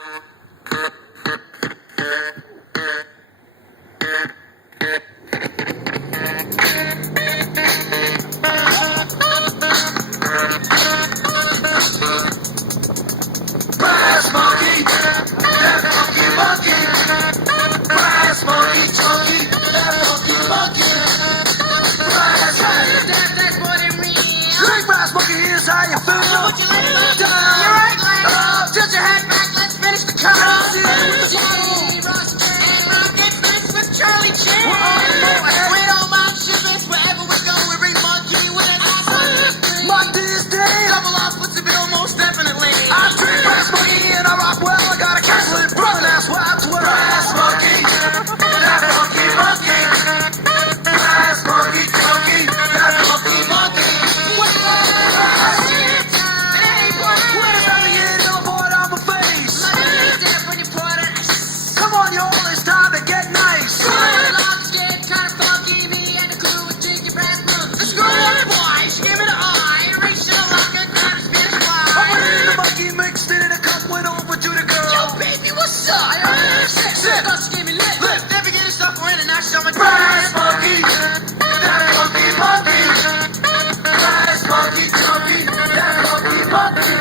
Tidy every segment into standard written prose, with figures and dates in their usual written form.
Brass monkey, that funky monkey. Brass monkey, chunky, that funky monkey. Brass monkey, That's what it means. drink brass monkey, here's how you feel. So what you let it look Down. You're right, like, Up. tilt your head back, let's finish the cut. Jimmy Ross and Rocket Fist with Charlie Chin. We're on the road. We don't mind shipments wherever we go. We bring monkey with an ass. Like this day, Double off puts the bill most definitely. I drink brass monkey and I rock well. I got a Catholic brother, that's why I swear. Brass monkey, that funky monkey. Brass monkey, chunky, that funky monkey. Where's that the yellow board on my face? Come on, y'all, it's time to get nice. I'm in the monkey mixed in a cup, went over to the girl. Brass monkey, that funky monkey. Brass monkey, chunky, that funky monkey.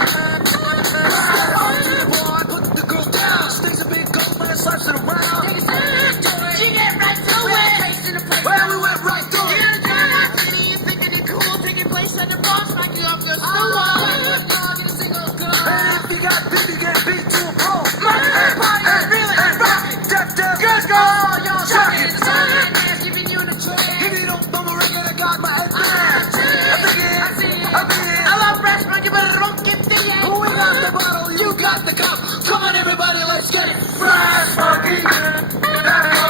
Brass monkey, boy, put the girl down. Sticks a big gold man, slaps it around. Well, we went right through it. And if you got beat, you get beat to a pulp. And rock it, def, def, shock it. If you don't know the record, I got my head there. Who we got the bottle, you got the cup. Come on, everybody, let's get it. Brass monkey, that